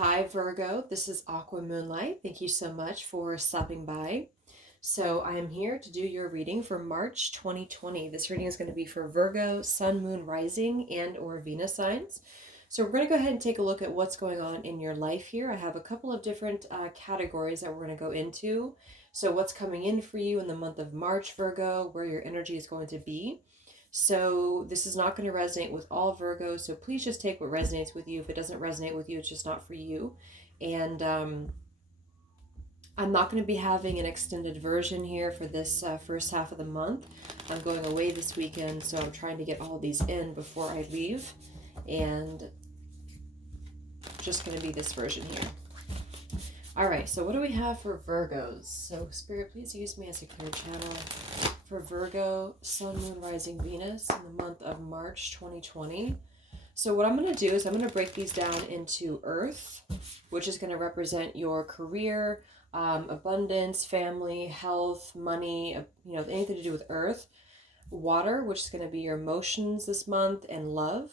Hi Virgo, this is Aqua Moonlight. Thank you so much for stopping by. So I am here to do your reading for March 2020. This reading is going to be for Virgo, Sun, Moon, Rising, and or Venus signs. So we're going to go ahead and take a look at what's going on in your life here. I have a couple of different categories that we're going to go into. So what's coming in for you in the month of March, Virgo, where your energy is going to be. So this is not going to resonate with all Virgos, so please just take what resonates with you. If it doesn't resonate with you, it's just not for you. And I'm not going to be having an extended version here for this first half of the month. I'm going away this weekend, so I'm trying to get all of these in before I leave. And just going to be this version here. All right, so what do we have for Virgos? So Spirit, please use me as a clear channel for Virgo, Sun, Moon, Rising, Venus in the month of March 2020. So what I'm going to do is I'm going to break these down into Earth, which is going to represent your career, abundance, family, health, money, anything to do with Earth. Water, which is going to be your emotions this month, and love.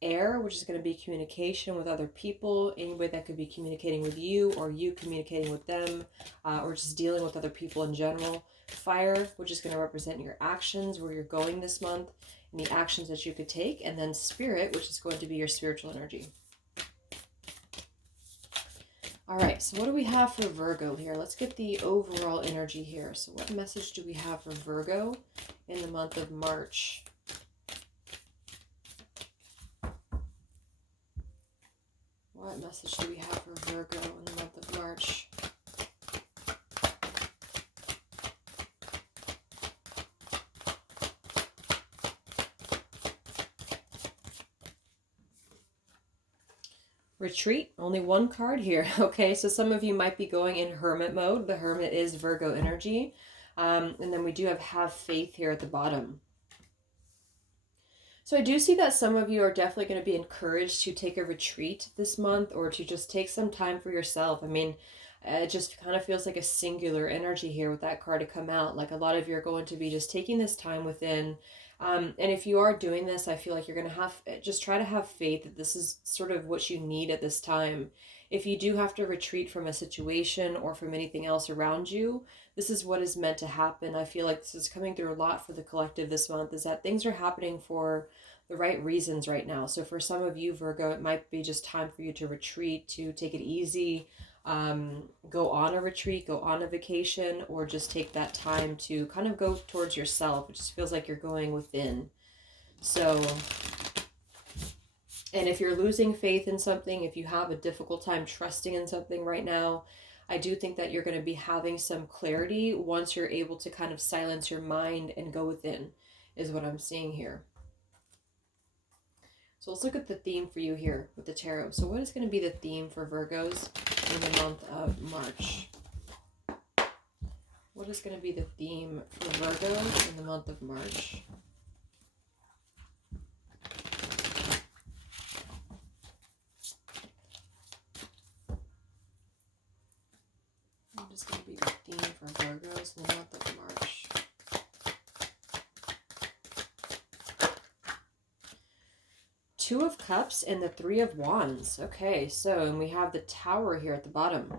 Air, which is going to be communication with other people, anybody that could be communicating with you or you communicating with them, or just dealing with other people in general. Fire, which is going to represent your actions, where you're going this month, and the actions that you could take. And then Spirit, which is going to be your spiritual energy. All right, so what do we have for Virgo here? Let's get the overall energy here. So what message do we have for Virgo in the month of March? What message do we have for Virgo in the month of March? Retreat, only one card here. Okay, so some of you might be going in hermit mode. The hermit is Virgo energy. And then we do have faith here at the bottom. So I do see that some of you are definitely going to be encouraged to take a retreat this month, or to just take some time for yourself. I mean, it just kind of feels like a singular energy here with that card to come out. Like a lot of you are going to be just taking this time within. And if you are doing this, I feel like you're going to just try to have faith that this is sort of what you need at this time. If you do have to retreat from a situation or from anything else around you, this is what is meant to happen. I feel like this is coming through a lot for the collective this month, is that things are happening for the right reasons right now. So for some of you, Virgo, it might be just time for you to retreat, to take it easy, go on a retreat, go on a vacation, or just take that time to kind of go towards yourself. It just feels like you're going within. So, and if you're losing faith in something, if you have a difficult time trusting in something right now, I do think that you're going to be having some clarity once you're able to kind of silence your mind and go within, is what I'm seeing here. So let's look at the theme for you here with the tarot. So what is going to be the theme for Virgos in the month of March? What is going to be the theme for Virgos in the month of March? What is going to be the theme for Virgos in the month of March? Two of Cups and the Three of Wands. Okay, so, and we have the Tower here at the bottom.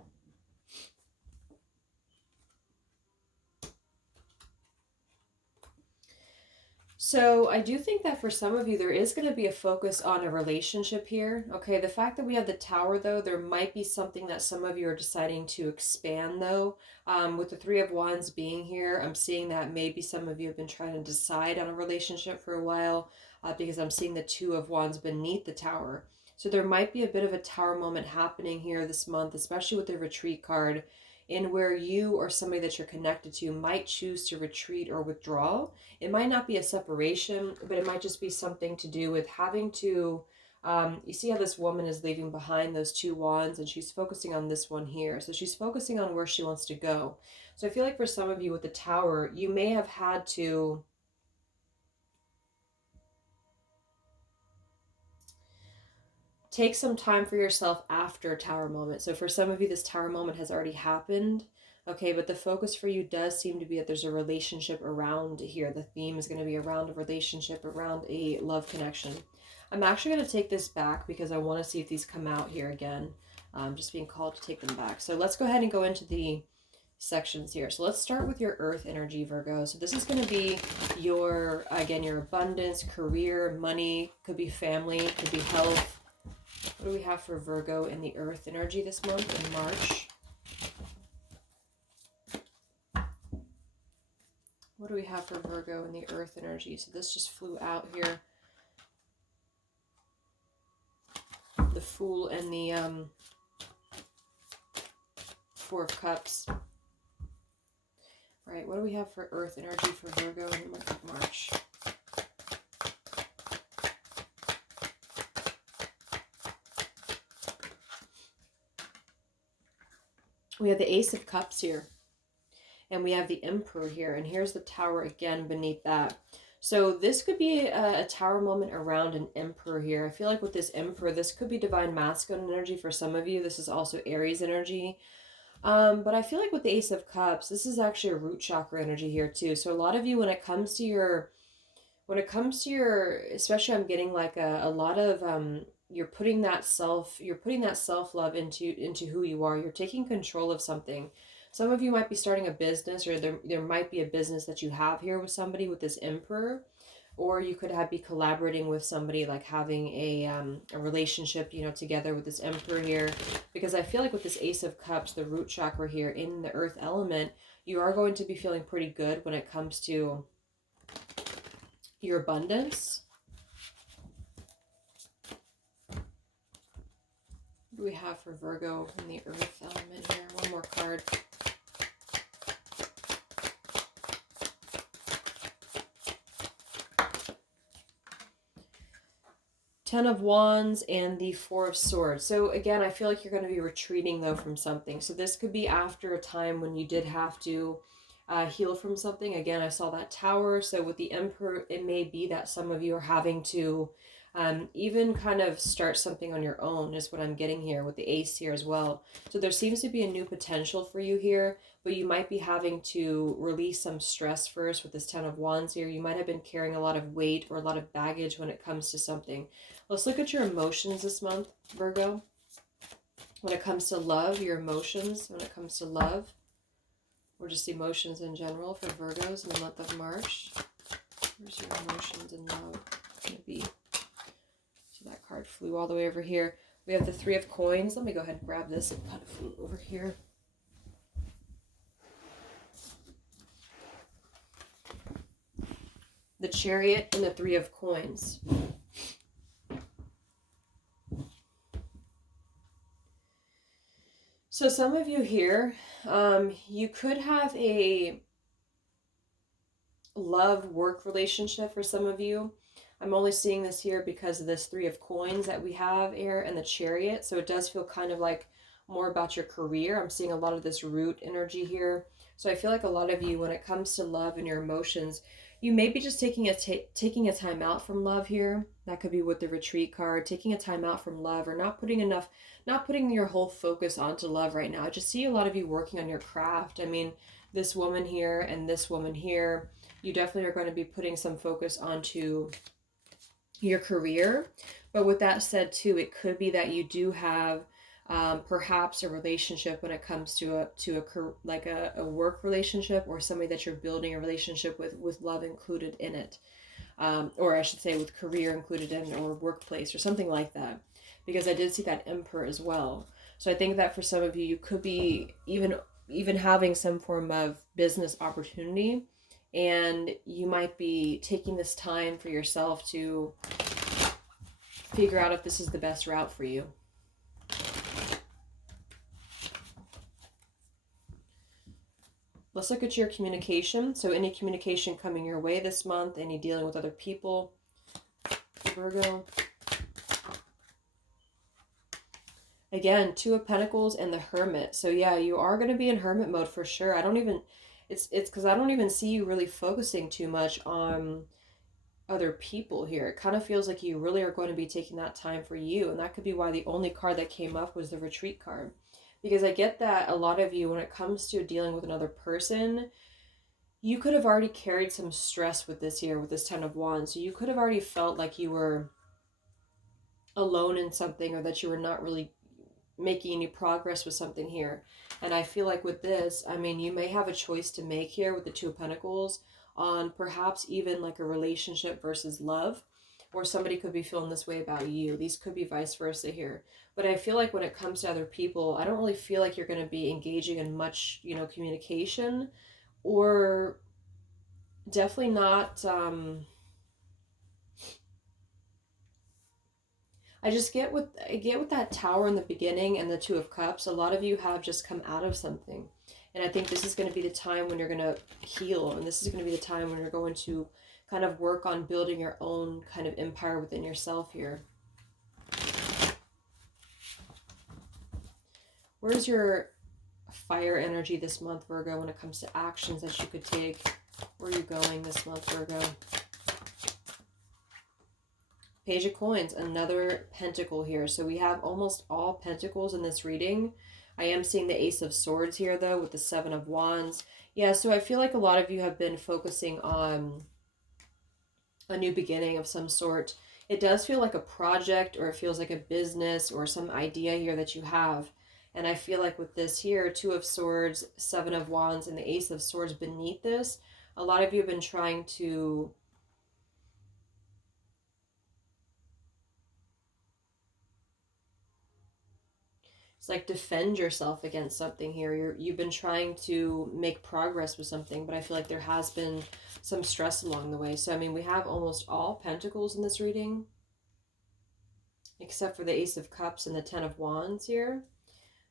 So I do think that for some of you, there is going to be a focus on a relationship here. Okay, the fact that we have the Tower, though, there might be something that some of you are deciding to expand, though. With the Three of Wands being here, I'm seeing that maybe some of you have been trying to decide on a relationship for a while, because I'm seeing the Two of Wands beneath the Tower. So there might be a bit of a Tower moment happening here this month, especially with the Retreat card, in where you or somebody that you're connected to might choose to retreat or withdraw. It might not be a separation, but it might just be something to do with having to, you see how this woman is leaving behind those two wands, and she's focusing on this one here. So she's focusing on where she wants to go. So I feel like for some of you with the Tower, you may have had to take some time for yourself after Tower moment. So for some of you, this Tower moment has already happened. Okay, but the focus for you does seem to be that there's a relationship around here. The theme is going to be around a relationship, around a love connection. I'm actually going to take this back because I want to see if these come out here again. I'm just being called to take them back. So let's go ahead and go into the sections here. So let's start with your earth energy, Virgo. So this is going to be your, again, your abundance, career, money, could be family, could be health. What do we have for Virgo in the earth energy this month in March? What do we have for Virgo in the earth energy? So this just flew out here. The Fool and the Four of Cups. All right, what do we have for earth energy for Virgo in the month of March? We have the Ace of Cups here. And we have the Emperor here. And here's the Tower again beneath that. So this could be a tower moment around an Emperor here. I feel like with this Emperor, this could be divine masculine energy for some of you. This is also Aries energy. But I feel like with the Ace of Cups, this is actually a root chakra energy here too. So a lot of you, when it comes to your, especially I'm getting like a lot of, you're putting that self-love into who you are. You're taking control of something. Some of you might be starting a business, or there might be a business that you have here with somebody with this Emperor. Or you could be collaborating with somebody, like having a relationship, you know, together with this Emperor here. Because I feel like with this Ace of Cups, the root chakra here in the earth element, you are going to be feeling pretty good when it comes to your abundance. What do we have for Virgo in the earth element here? One more card. Ten of Wands and the Four of Swords. So again, I feel like you're going to be retreating though from something. So this could be after a time when you did have to heal from something. Again, I saw that Tower. So with the Emperor, it may be that some of you are having to even kind of start something on your own is what I'm getting here with the Ace here as well. So there seems to be a new potential for you here, but you might be having to release some stress first with this Ten of Wands here. You might have been carrying a lot of weight or a lot of baggage when it comes to something. Let's look at your emotions this month, Virgo. When it comes to love, your emotions, when it comes to love, or just emotions in general for Virgos in the month of March. Where's your emotions and love going to be? So that card flew all the way over here. We have the Three of Coins. Let me go ahead and grab this. It kind of flew over here. The Chariot and the Three of Coins. So some of you here, you could have a love-work relationship for some of you. I'm only seeing this here because of this Three of Coins that we have here and the Chariot. So it does feel kind of like more about your career. I'm seeing a lot of this root energy here. So I feel like a lot of you, when it comes to love and your emotions, you may be just taking a time out from love here. That could be with the Retreat card, taking a time out from love, or not putting your whole focus onto love right now. I just see a lot of you working on your craft. I mean, this woman here and this woman here, you definitely are going to be putting some focus onto your career. But with that said too, it could be that you do have perhaps a relationship when it comes to a work relationship, or somebody that you're building a relationship with love included in it, or I should say with career included in, or workplace or something like that, because I did see that Emperor as well. So I think that for some of you, you could be even having some form of business opportunity, and you might be taking this time for yourself to figure out if this is the best route for you. Let's look at your communication. So any communication coming your way this month, any dealing with other people, Virgo. Again, Two of Pentacles and the Hermit. So yeah, you are going to be in hermit mode for sure. It's because I don't even see you really focusing too much on other people here. It kind of feels like you really are going to be taking that time for you. And that could be why the only card that came up was the Retreat card. Because I get that a lot of you, when it comes to dealing with another person, you could have already carried some stress with this here, with this Ten of Wands. So you could have already felt like you were alone in something, or that you were not really making any progress with something here. And I feel like with this, I mean, you may have a choice to make here with the Two of Pentacles on perhaps even like a relationship versus love, or somebody could be feeling this way about you. These could be vice versa here. But I feel like when it comes to other people, I don't really feel like you're going to be engaging in much, communication, or definitely not. I get with that Tower in the beginning and the Two of Cups. A lot of you have just come out of something, and I think this is going to be the time when you're going to heal, and this is going to be the time when you're going to kind of work on building your own kind of empire within yourself here. Where's your fire energy this month, Virgo, when it comes to actions that you could take? Where are you going this month, Virgo? Page of Coins, another pentacle here. So we have almost all pentacles in this reading. I am seeing the Ace of Swords here, though, with the Seven of Wands. Yeah, so I feel like a lot of you have been focusing on a new beginning of some sort. It does feel like a project, or it feels like a business or some idea here that you have. And I feel like with this here, Two of Swords, Seven of Wands, and the Ace of Swords beneath this, a lot of you have been trying to like defend yourself against something here. You've been trying to make progress with something, but I feel like there has been some stress along the way. So I mean, we have almost all pentacles in this reading, except for the Ace of Cups and the Ten of Wands here.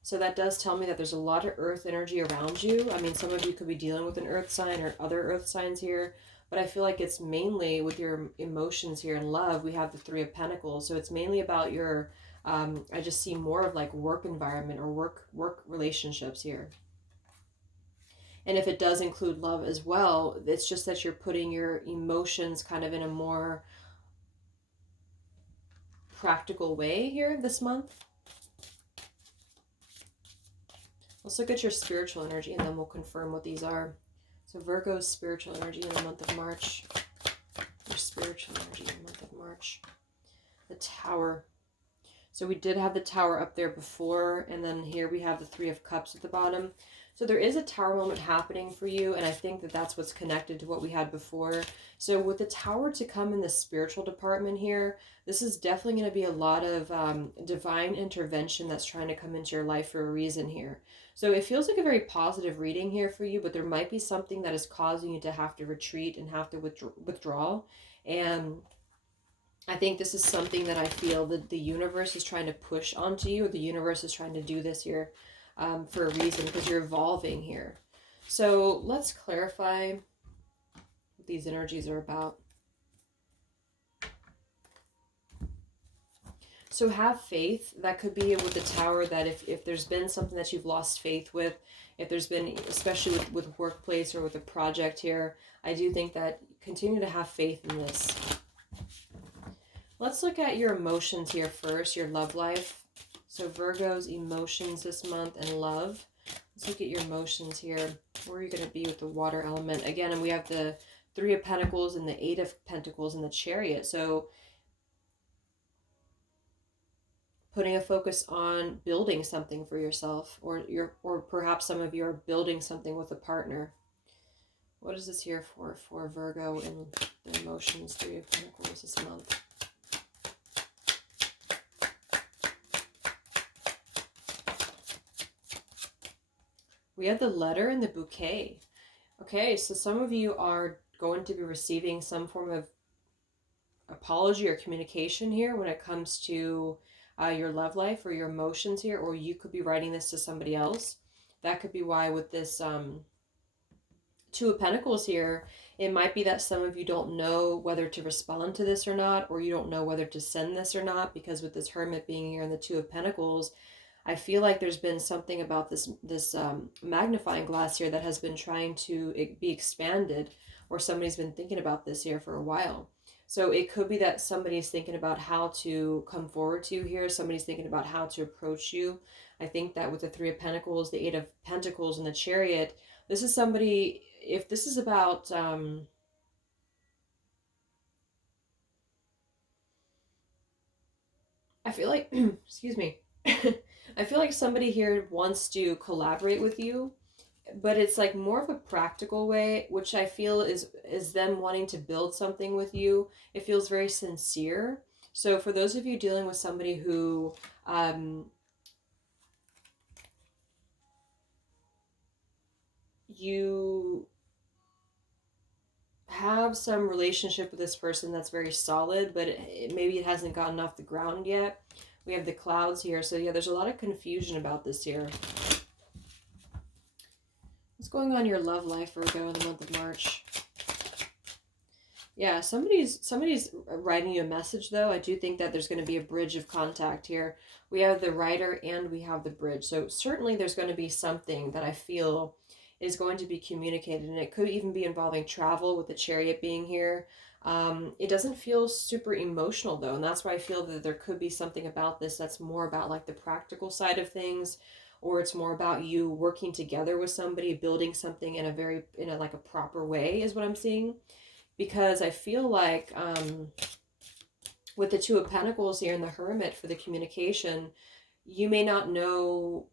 So that does tell me that there's a lot of earth energy around you. I mean, some of you could be dealing with an earth sign or other earth signs here, but I feel like it's mainly with your emotions here in love. We have the Three of Pentacles. So it's mainly about your, I just see more of like work environment or work relationships here. And if it does include love as well, it's just that you're putting your emotions kind of in a more practical way here this month. Let's look at your spiritual energy, and then we'll confirm what these are. So Virgo's spiritual energy in the month of March. Your spiritual energy in the month of March. The Tower. So we did have the Tower up there before, and then here we have the Three of Cups at the bottom. So there is a Tower moment happening for you, and I think that that's what's connected to what we had before. So with the Tower to come in the spiritual department here, this is definitely going to be a lot of divine intervention that's trying to come into your life for a reason here. So it feels like a very positive reading here for you, but there might be something that is causing you to have to retreat and have to withdraw. And I think this is something that I feel that the universe is trying to push onto you. The universe is trying to do this here for a reason, because you're evolving here. So let's clarify what these energies are about. So have faith. That could be with the Tower, that if there's been something that you've lost faith with, if there's been, especially with workplace or with a project here, I do think that continue to have faith in this. Let's look at your emotions here first, your love life. So Virgo's emotions this month and love. Let's look at your emotions here. Where are you going to be with the water element? Again, and we have the Three of Pentacles and the Eight of Pentacles and the Chariot. So putting a focus on building something for yourself, or perhaps some of you are building something with a partner. What is this here for Virgo and the emotions, Three of Pentacles this month? We have the Letter and the Bouquet. Okay, so some of you are going to be receiving some form of apology or communication here when it comes to your love life or your emotions here, or you could be writing this to somebody else. That could be why with this Two of Pentacles here, it might be that some of you don't know whether to respond to this or not, or you don't know whether to send this or not, because with this Hermit being here in the Two of Pentacles, I feel like there's been something about this magnifying glass here that has been trying to be expanded, or somebody's been thinking about this here for a while. So it could be that somebody's thinking about how to come forward to you here. Somebody's thinking about how to approach you. I think that with the Three of Pentacles, the Eight of Pentacles, and the Chariot, this is somebody, if this is about I feel like, excuse me, I feel like somebody here wants to collaborate with you, but it's like more of a practical way, which I feel is them wanting to build something with you. It feels very sincere. So for those of you dealing with somebody who you have some relationship with this person that's very solid, but maybe it hasn't gotten off the ground yet. We have the clouds here, so yeah, there's a lot of confusion about this here. What's going on in your love life, Virgo, in the month of March? Yeah, somebody's writing you a message, though. I do think that there's going to be a bridge of contact here. We have the writer and we have the bridge. So certainly there's going to be something that I feel is going to be communicated, and it could even be involving travel with the chariot being here. It doesn't feel super emotional, though, and that's why I feel that there could be something about this that's more about like the practical side of things, or it's more about you working together with somebody, building something in a like a proper way is what I'm seeing. Because I feel like with the Two of Pentacles here and the Hermit for the communication, you may not know,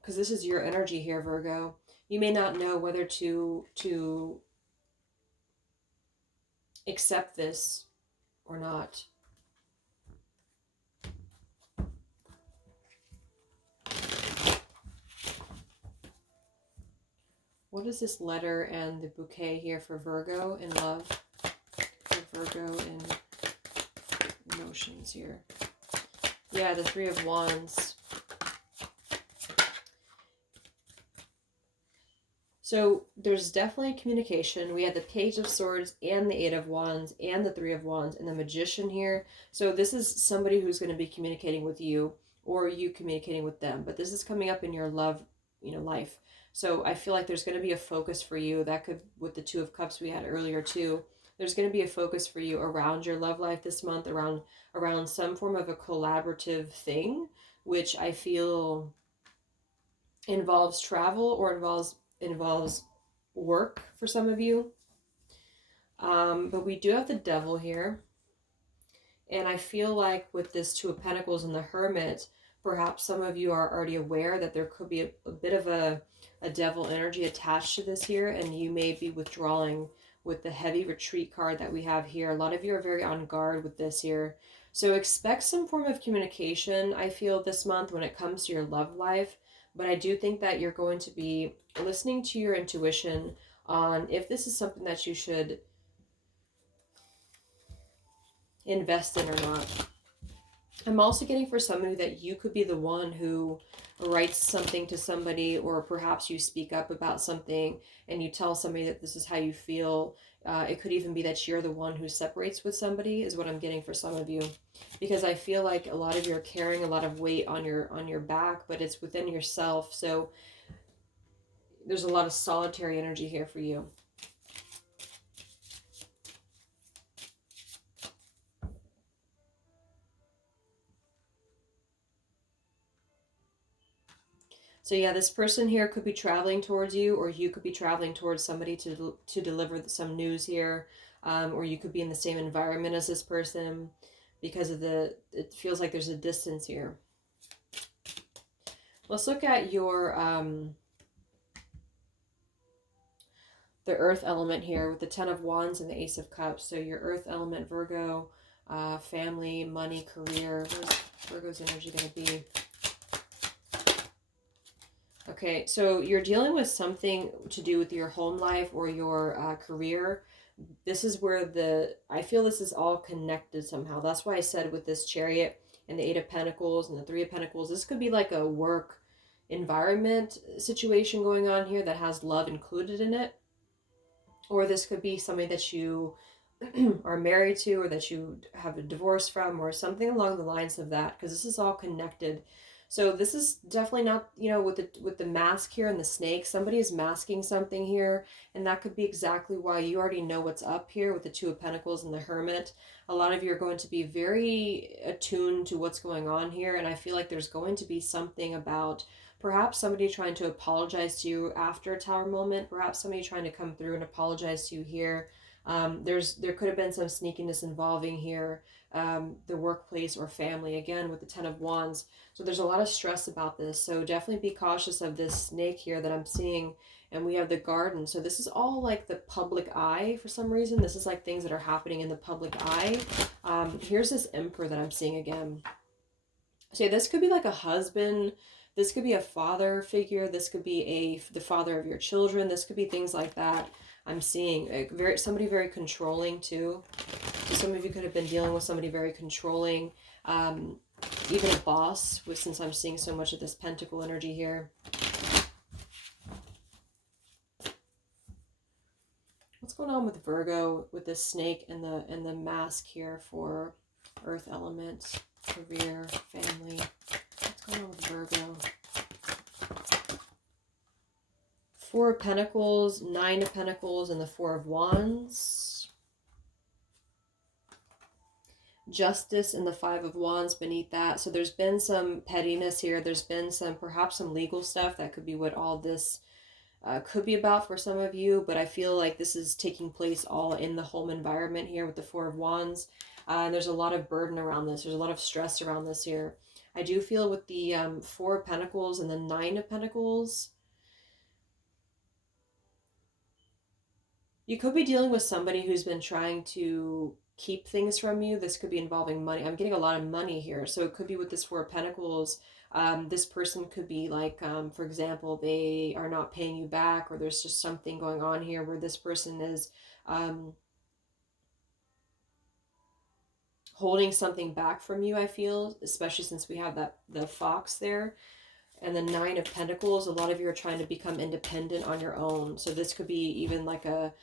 because this is your energy here, Virgo, you may not know whether to accept this or not. What is this letter and the bouquet here for Virgo in love? For Virgo in emotions here. Yeah, the Three of Wands. So there's definitely communication. We had the Page of Swords and the Eight of Wands and the Three of Wands and the Magician here. So this is somebody who's going to be communicating with you or you communicating with them. But this is coming up in your love, life. So I feel like there's going to be a focus for you. That could, with the Two of Cups we had earlier too, there's going to be a focus for you around your love life this month, around some form of a collaborative thing, which I feel involves travel or involves work for some of you. But we do have the Devil here. And I feel like with this Two of Pentacles and the Hermit, perhaps some of you are already aware that there could be a bit of a devil energy attached to this here, and you may be withdrawing with the Heavy Retreat card that we have here. A lot of you are very on guard with this here. So expect some form of communication, I feel, this month when it comes to your love life. But I do think that you're going to be listening to your intuition on if this is something that you should invest in or not. I'm also getting for somebody that you could be the one who writes something to somebody, or perhaps you speak up about something and you tell somebody that this is how you feel. It could even be that you're the one who separates with somebody, is what I'm getting for some of you. Because I feel like a lot of you are carrying a lot of weight on your back, but it's within yourself. So there's a lot of solitary energy here for you. So yeah, this person here could be traveling towards you, or you could be traveling towards somebody to deliver some news here, or you could be in the same environment as this person because of it feels like there's a distance here. Let's look at your the Earth element here with the Ten of Wands and the Ace of Cups. So your Earth element, Virgo, family, money, career. Where's Virgo's energy going to be? Okay, so you're dealing with something to do with your home life or your career. This is where I feel this is all connected somehow. That's why I said with this Chariot and the Eight of Pentacles and the Three of Pentacles, this could be like a work environment situation going on here that has love included in it. Or this could be somebody that you are married to, or that you have a divorce from, or something along the lines of that, because this is all connected. So this is definitely not, with the mask here and the snake, somebody is masking something here, and that could be exactly why you already know what's up here with the Two of Pentacles and the Hermit. A lot of you are going to be very attuned to what's going on here, and I feel like there's going to be something about perhaps somebody trying to apologize to you after a Tower moment, perhaps somebody trying to come through and apologize to you here. There could have been some sneakiness involving here, the workplace or family, again with the Ten of Wands. So there's a lot of stress about this. So definitely be cautious of this snake here that I'm seeing. And we have the garden. So this is all like the public eye for some reason. This is like things that are happening in the public eye. Here's this emperor that I'm seeing again. So yeah, this could be like a husband. This could be a father figure. This could be the father of your children. This could be things like that. I'm seeing somebody very controlling too. So some of you could have been dealing with somebody very controlling, even a boss. Since I'm seeing so much of this pentacle energy here. What's going on with Virgo with this snake and the mask here for Earth element, career, family? What's going on with Virgo? Four of Pentacles, Nine of Pentacles, and the Four of Wands. Justice and the Five of Wands beneath that. So there's been some pettiness here. There's been perhaps some legal stuff. That could be what all this could be about for some of you. But I feel like this is taking place all in the home environment here with the Four of Wands. And there's a lot of burden around this. There's a lot of stress around this here. I do feel with the Four of Pentacles and the Nine of Pentacles, you could be dealing with somebody who's been trying to keep things from you. This could be involving money. I'm getting a lot of money here. So it could be with this Four of Pentacles. This person could be like, for example, they are not paying you back, or there's just something going on here where this person is holding something back from you, I feel, especially since we have the fox there. And the Nine of Pentacles, a lot of you are trying to become independent on your own. So this could be even like a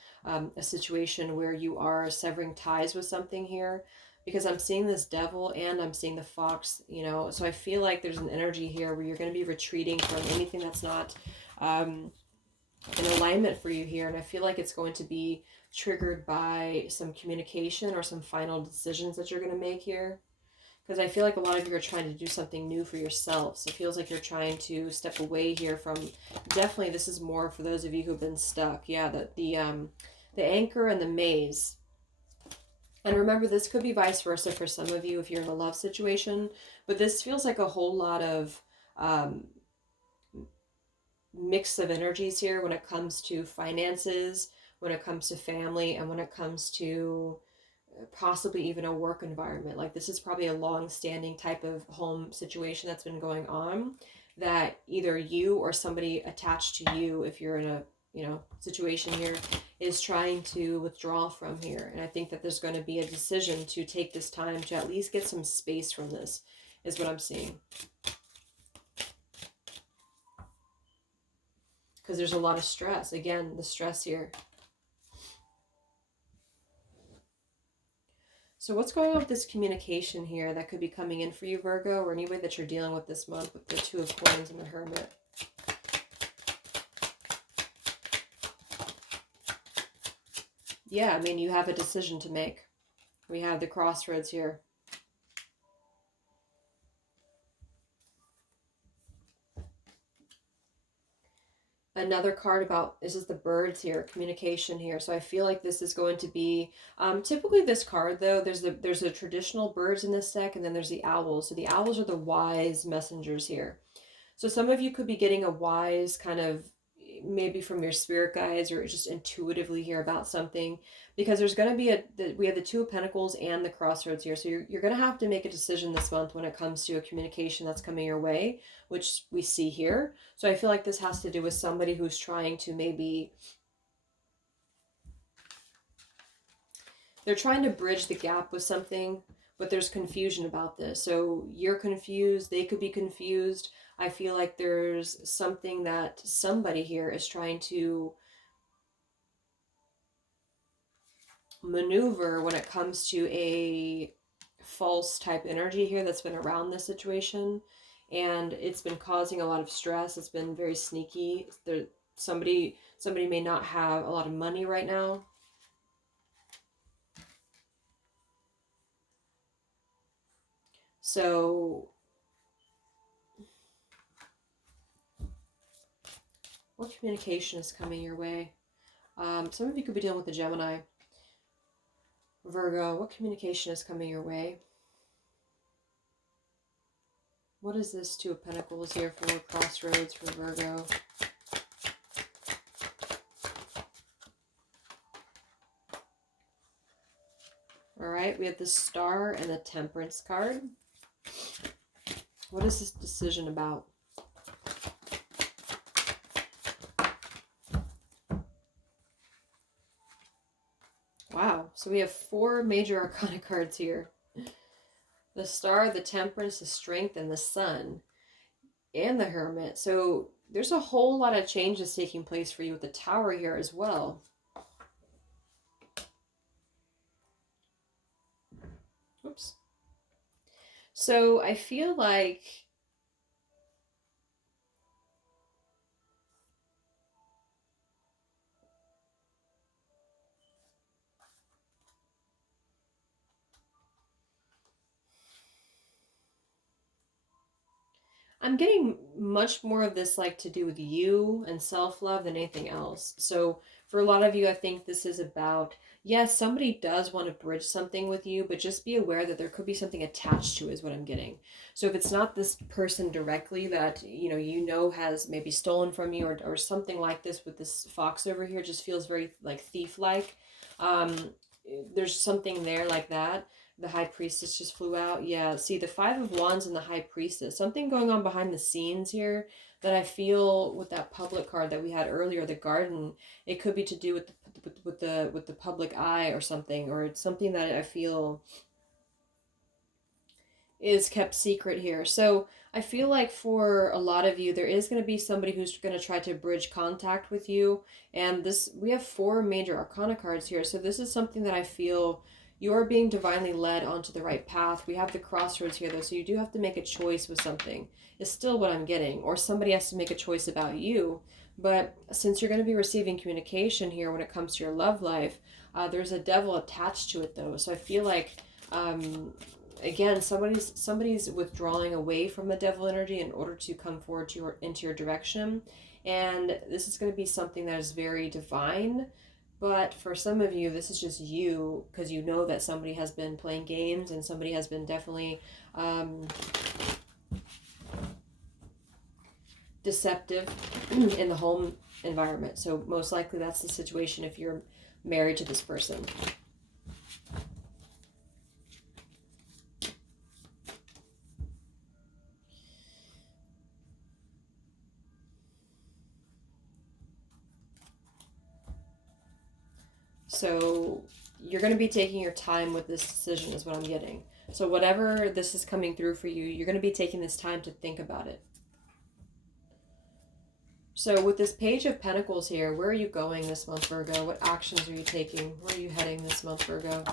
situation where you are severing ties with something here. Because I'm seeing this devil and I'm seeing the fox, you know. So I feel like there's an energy here where you're going to be retreating from anything that's not in alignment for you here. And I feel like it's going to be triggered by some communication or some final decisions that you're going to make here. Because I feel like a lot of you are trying to do something new for yourselves. It feels like you're trying to step away here from, definitely this is more for those of you who've been stuck. Yeah, the anchor and the maze. And remember, this could be vice versa for some of you if you're in a love situation. But this feels like a whole lot of mix of energies here when it comes to finances, when it comes to family, and when it comes to possibly even a work environment. Like this is probably a long-standing type of home situation that's been going on that either you or somebody attached to you, if you're in a situation here, is trying to withdraw from here. And I think that there's going to be a decision to take this time to at least get some space from this, is what I'm seeing. Because there's a lot of stress. Again, the stress here. So what's going on with this communication here that could be coming in for you, Virgo, or any way that you're dealing with this month with the Two of Coins and the Hermit? Yeah, I mean, you have a decision to make. We have the crossroads here. Another card about, this is the birds here, communication here. So I feel like this is going to be, typically this card though, there's the traditional birds in this deck, and then there's the owls. So the owls are the wise messengers here. So some of you could be getting a wise kind of, maybe from your spirit guides, or just intuitively hear about something, because there's going to be we have the Two of Pentacles and the crossroads here. So you're going to have to make a decision this month when it comes to a communication that's coming your way, which we see here. So I feel like this has to do with somebody who's trying to they're trying to bridge the gap with something, but there's confusion about this. So you're confused, they could be confused. I feel like there's something that somebody here is trying to maneuver when it comes to a false type energy here that's been around this situation. And it's been causing a lot of stress. It's been very sneaky. Somebody may not have a lot of money right now. So what communication is coming your way? Some of you could be dealing with a Gemini. Virgo, what communication is coming your way? What is this Two of Pentacles here for crossroads for Virgo? All right, we have the Star and the Temperance card. What is this decision about? Wow, so we have 4 major arcana cards here. The Star, the Temperance, the Strength, and the Sun, and the Hermit. So there's a whole lot of changes taking place for you with the Tower here as well. Oops. So I feel like I'm getting much more of this like to do with you and self-love than anything else. So for a lot of you, I think this is about, yes, somebody does want to bridge something with you, but just be aware that there could be something attached to is what I'm getting. So if it's not this person directly that, you know has maybe stolen from you or something like this with this fox over here, just feels very like thief-like. There's something there like that. The High Priestess just flew out. Yeah, see the Five of Wands and the High Priestess. Something going on behind the scenes here that I feel with that public card that we had earlier, the Garden. It could be to do with the public eye or something, or it's something that I feel is kept secret here. So I feel like for a lot of you, there is going to be somebody who's going to try to bridge contact with you. And this, we have 4 major arcana cards here. So this is something that I feel you're being divinely led onto the right path. We have the crossroads here though. So you do have to make a choice with something is still what I'm getting, or somebody has to make a choice about you. But since you're going to be receiving communication here when it comes to your love life, there's a devil attached to it though. So I feel like, again, somebody's withdrawing away from the devil energy in order to come forward to into your direction, and this is going to be something that is very divine. But for some of you, this is just you, because you know that somebody has been playing games and somebody has been definitely deceptive in the home environment. So most likely that's the situation if you're married to this person. So you're going to be taking your time with this decision is what I'm getting. So whatever this is coming through for you, you're going to be taking this time to think about it. So with this Page of Pentacles here, where are you going this month, Virgo? What actions are you taking? Where are you heading this month, Virgo?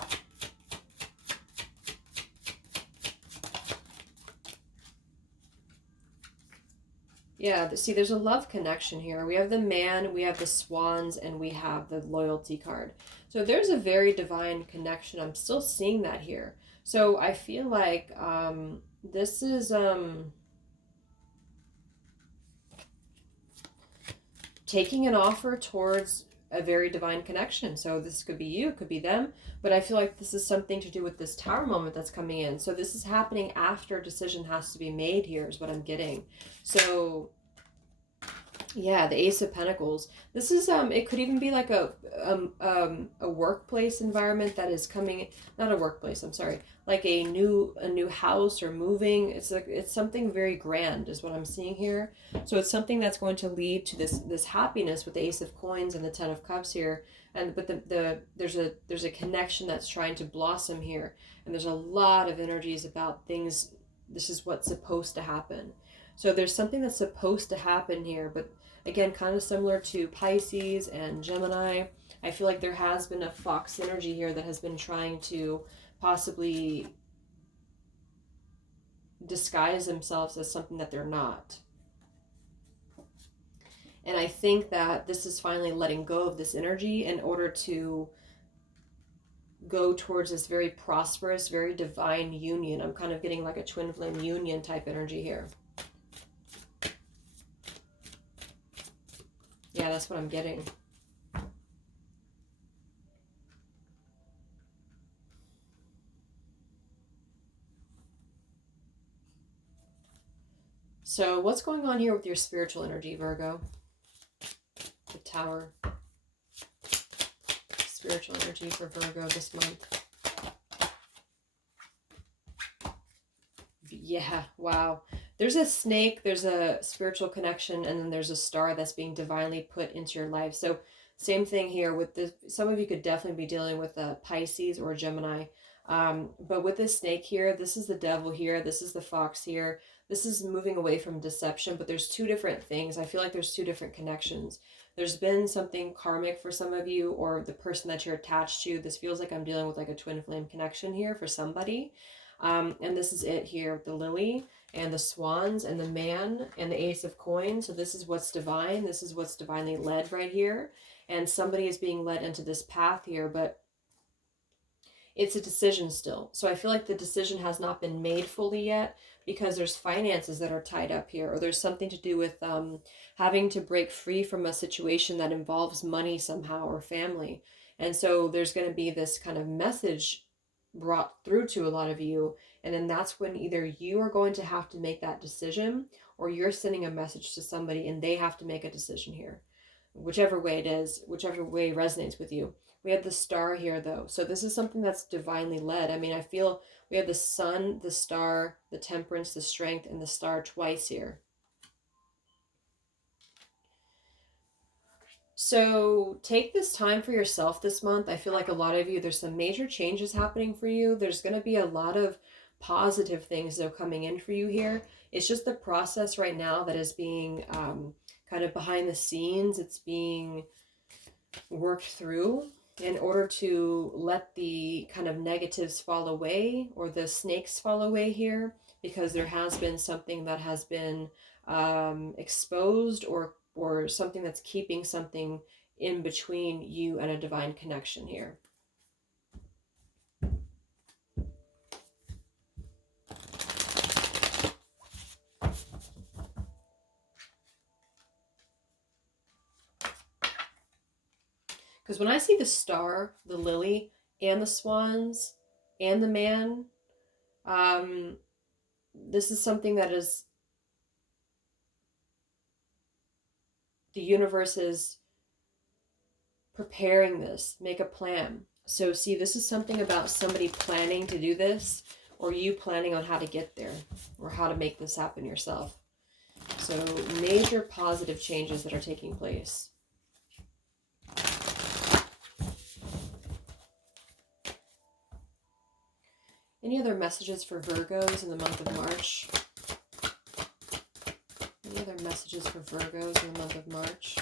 Yeah, see, there's a love connection here. We have the Man, we have the Swans, and we have the Loyalty card. So there's a very divine connection. I'm still seeing that here. So I feel like this is taking an offer towards a very divine connection. So this could be you, it could be them, but I feel like this is something to do with this Tower moment that's coming in. So this is happening after a decision has to be made here is what I'm getting. So yeah, the Ace of Pentacles. This is it could even be like a workplace environment that is coming, not a workplace, I'm sorry, like a new house or moving. It's something very grand is what I'm seeing here. So it's something that's going to lead to this happiness with the Ace of Coins and the Ten of Cups here. And but there's a connection that's trying to blossom here, and there's a lot of energies about things. This is what's supposed to happen. So there's something that's supposed to happen here, but again, kind of similar to Pisces and Gemini. I feel like there has been a fox energy here that has been trying to possibly disguise themselves as something that they're not. And I think that this is finally letting go of this energy in order to go towards this very prosperous, very divine union. I'm kind of getting like a twin flame union type energy here. Yeah, that's what I'm getting. So what's going on here with your spiritual energy, Virgo? The Tower. Spiritual energy for Virgo this month. Yeah, wow. There's a snake, there's a spiritual connection, and then there's a star that's being divinely put into your life. So same thing here with this. Some of you could definitely be dealing with a Pisces or a Gemini. But with this snake here, this is the devil here, this is the fox here. This is moving away from deception, but there's two different things. I feel like there's two different connections. There's been something karmic for some of you, or the person that you're attached to. This feels like I'm dealing with like a twin flame connection here for somebody. And this is it here, the lily and the swans and the man and the ace of coins. So this is what's divine. This is what's divinely led right here. And somebody is being led into this path here, but it's a decision still. So I feel like the decision has not been made fully yet because there's finances that are tied up here, or there's something to do with having to break free from a situation that involves money somehow or family. And so there's going to be this kind of message brought through to a lot of you. And then that's when either you are going to have to make that decision, or you're sending a message to somebody and they have to make a decision here. Whichever way it is, whichever way resonates with you. We have the star here though. So this is something that's divinely led. I mean, I feel we have the sun, the star, the temperance, the strength, and the star twice here. So take this time for yourself this month. I feel like a lot of you, there's some major changes happening for you. There's going to be a lot of positive things that are coming in for you here. It's just the process right now that is being kind of behind the scenes. It's being worked through in order to let the kind of negatives fall away, or the snakes fall away here, because there has been something that has been exposed, or something that's keeping something in between you and a divine connection here. Because when I see the star, the lily, and the swans, and the man, this is something that is, the universe is preparing this, make a plan. So see, this is something about somebody planning to do this, or you planning on how to get there, or how to make this happen yourself. So major positive changes that are taking place. Any other messages for Virgos in the month of March? Any other messages for Virgos in the month of March?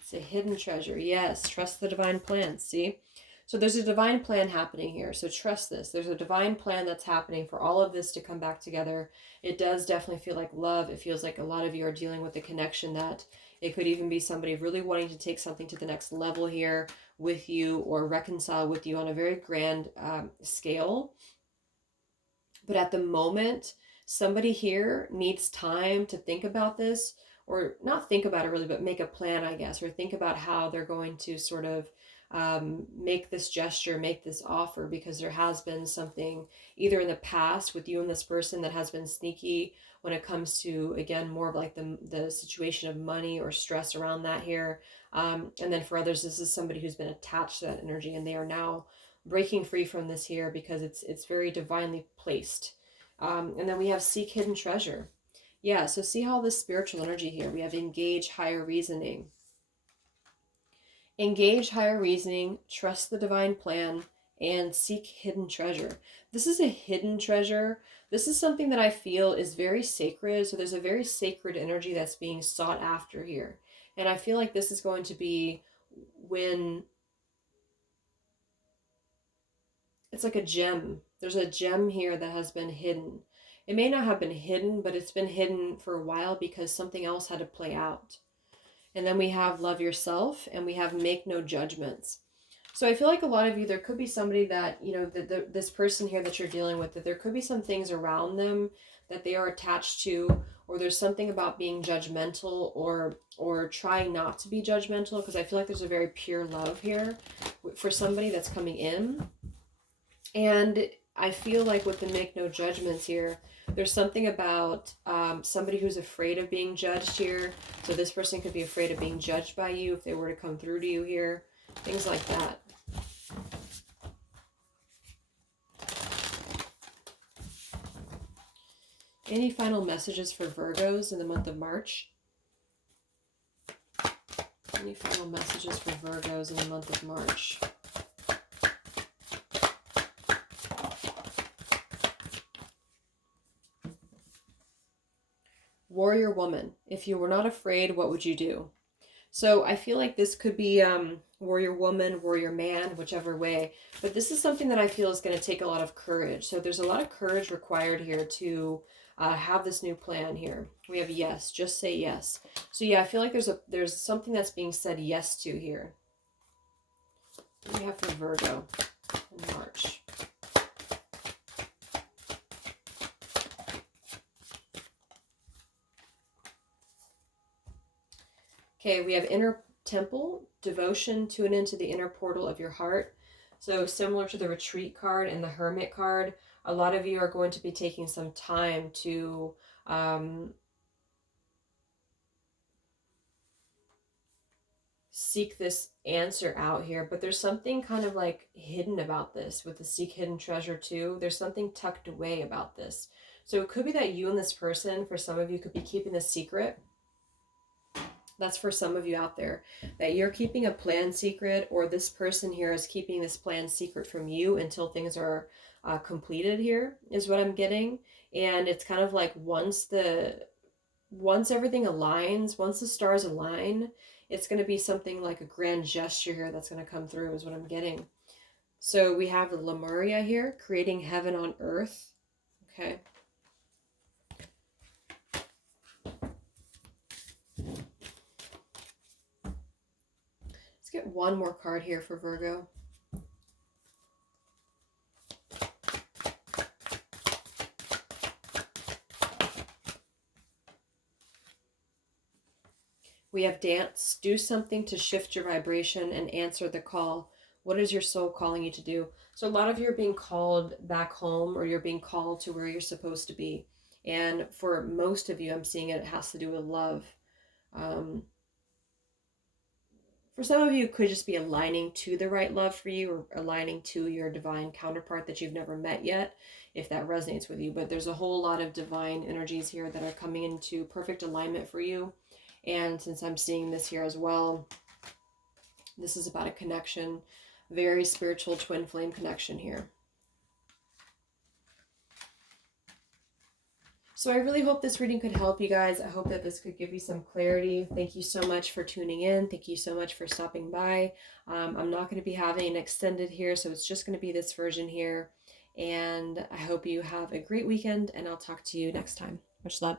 It's a hidden treasure. Yes, trust the divine plan. See? So there's a divine plan happening here. So trust this. There's a divine plan that's happening for all of this to come back together. It does definitely feel like love. It feels like a lot of you are dealing with a connection that it could even be somebody really wanting to take something to the next level here with you, or reconcile with you on a very grand scale. But at the moment, somebody here needs time to think about this, or not think about it really, but make a plan, I guess, or think about how they're going to sort of make this gesture, make this offer, because there has been something either in the past with you and this person that has been sneaky when it comes to, again, more of like the situation of money or stress around that here. And then for others, this is somebody who's been attached to that energy, and they are now breaking free from this here because it's very divinely placed. And then we have seek hidden treasure. Yeah, so see how this spiritual energy here, we have engage higher reasoning. Engage higher reasoning, trust the divine plan, and seek hidden treasure. This is a hidden treasure. This is something that I feel is very sacred. So there's a very sacred energy that's being sought after here. And I feel like this is going to be when it's like a gem. There's a gem here that has been hidden. It may not have been hidden, but it's been hidden for a while because something else had to play out. And then we have love yourself, and we have make no judgments. So I feel like a lot of you, there could be somebody that, you know, this person here that you're dealing with, that there could be some things around them that they are attached to, or there's something about being judgmental, or trying not to be judgmental, because I feel like there's a very pure love here for somebody that's coming in. And I feel like with the make no judgments here, there's something about somebody who's afraid of being judged here. So this person could be afraid of being judged by you if they were to come through to you here. Things like that. Any final messages for Virgos in the month of March? Any final messages for Virgos in the month of March? Warrior woman, if you were not afraid, what would you do? So I feel like this could be warrior woman, warrior man, whichever way. But this is something that I feel is going to take a lot of courage. So there's a lot of courage required here to have this new plan here. We have yes, just say yes. So yeah, I feel like there's something that's being said yes to here. What do we have for Virgo in March? Okay, we have inner temple, devotion, tune into the inner portal of your heart. So similar to the retreat card and the hermit card, a lot of you are going to be taking some time to seek this answer out here. But there's something kind of like hidden about this with the seek hidden treasure too. There's something tucked away about this. So it could be that you and this person, for some of you, could be keeping a secret. That's for some of you out there, that you're keeping a plan secret, or this person here is keeping this plan secret from you until things are completed here, is what I'm getting. And it's kind of like once everything aligns, once the stars align, it's going to be something like a grand gesture here that's going to come through, is what I'm getting. So we have Lemuria here, creating heaven on earth. Okay. Let's get one more card here for Virgo. We have dance. Do something to shift your vibration and answer the call. What is your soul calling you to do? So a lot of you are being called back home, or you're being called to where you're supposed to be. And for most of you, I'm seeing it has to do with love. For some of you, it could just be aligning to the right love for you, or aligning to your divine counterpart that you've never met yet, if that resonates with you. But there's a whole lot of divine energies here that are coming into perfect alignment for you. And since I'm seeing this here as well, this is about a connection, very spiritual twin flame connection here. So I really hope this reading could help you guys. I hope that this could give you some clarity. Thank you so much for tuning in. Thank you so much for stopping by. I'm not going to be having an extended here, so it's just going to be this version here. And I hope you have a great weekend, and I'll talk to you next time. Much love.